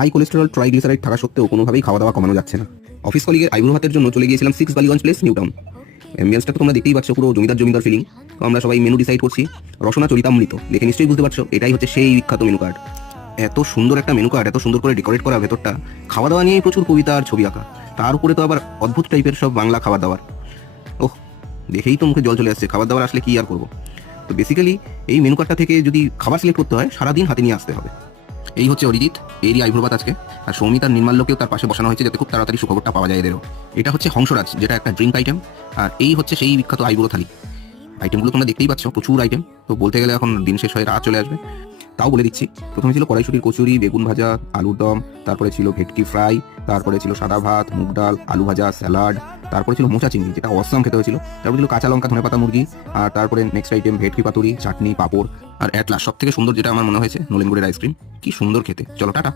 High cholesterol triglyceride থাকা সত্ত্বেও কোনোভাবেই খাওয়া দাওয়া কমানো যাচ্ছে না। অফিস কলিগের আইব্রো হাতের জন্য চলে গিয়েছিলাম 6 বালিগঞ্জ প্লেস, নিউ টাউন। অ্যাম্বিয়েন্সটা তো তোমরা দেখতেই পাচ্ছ, পুরো জমিদার ফিলিং। তো আমরা সবাই মেনু ডিসাইড করছি। রসনা চরিতামৃত দেখে নিশ্চয়ই বুঝতে পারছো এটাই হচ্ছে সেই বিখ্যাত মেনু কার্ড। এত সুন্দর একটা মেনু কার্ড, এত সুন্দর করে ডেকোরেট করা, ভেতরটা খাওয়া দাওয়া নিয়েই প্রচুর কবিতা আর ছবি আঁকা। তার উপরে তো আবার অদ্ভুত টাইপের সব বাংলা খাবার দাবার। ওহ, দেখেই তো মুখে জল চলে আসছে। খাবার দাবার আসলে কি আর করবো। তো বেসিক্যালি এই মেনু কার্ডটা থেকে যদি খাবার সিলেক্ট করতে হয়, সারাদিন হাতে নিয়ে আসতে হবে। এই হচ্ছে অরিজিৎ, এরই আইব্রোবাত আজকে। আর সৌমিত আর নির্মাল্যকেও তার পাশে বসানো হয়েছে যাতে খুব তাড়াতাড়ি সুখবরটা পাওয়া যায় এদেরও। এটা হচ্ছে হংসরাজ, যেটা একটা ড্রিঙ্ক আইটেম। আর এই হচ্ছে সেই বিখ্যাত আইব্রো থালি। আইটেমগুলো তোমরা দেখতেই পাচ্ছ, প্রচুর আইটেম। তো বলতে গেলে এখন দিন শেষ হয়ে রাত চলে আসবে। তাও বলে দিচ্ছি, প্রথমে ছিল কড়াইশুটির কচুরি, বেগুন ভাজা, আলুর দম, তারপরে ছিল ভেটকি ফ্রাই, তারপরে ছিল সাদা ভাত, মুগ ডাল, আলু ভাজা, স্যালাড, তারপরে ছিল মোচা চিংড়ি, যেটা অসাম খেতে হয়েছিল। তারপরে ছিল কাঁচা লঙ্কা ধনেপাতা মুরগি, আর তারপরে নেক্সট আইটেম ভেটকি পাতুরি, চাটনি, পাঁপড়, আর অ্যাট লাস্ট সব থেকে সুন্দর যেটা আমার মনে হয়েছে, নলেন গুড়ের আইসক্রিম। কি সুন্দর খেতে। চলো টাটা।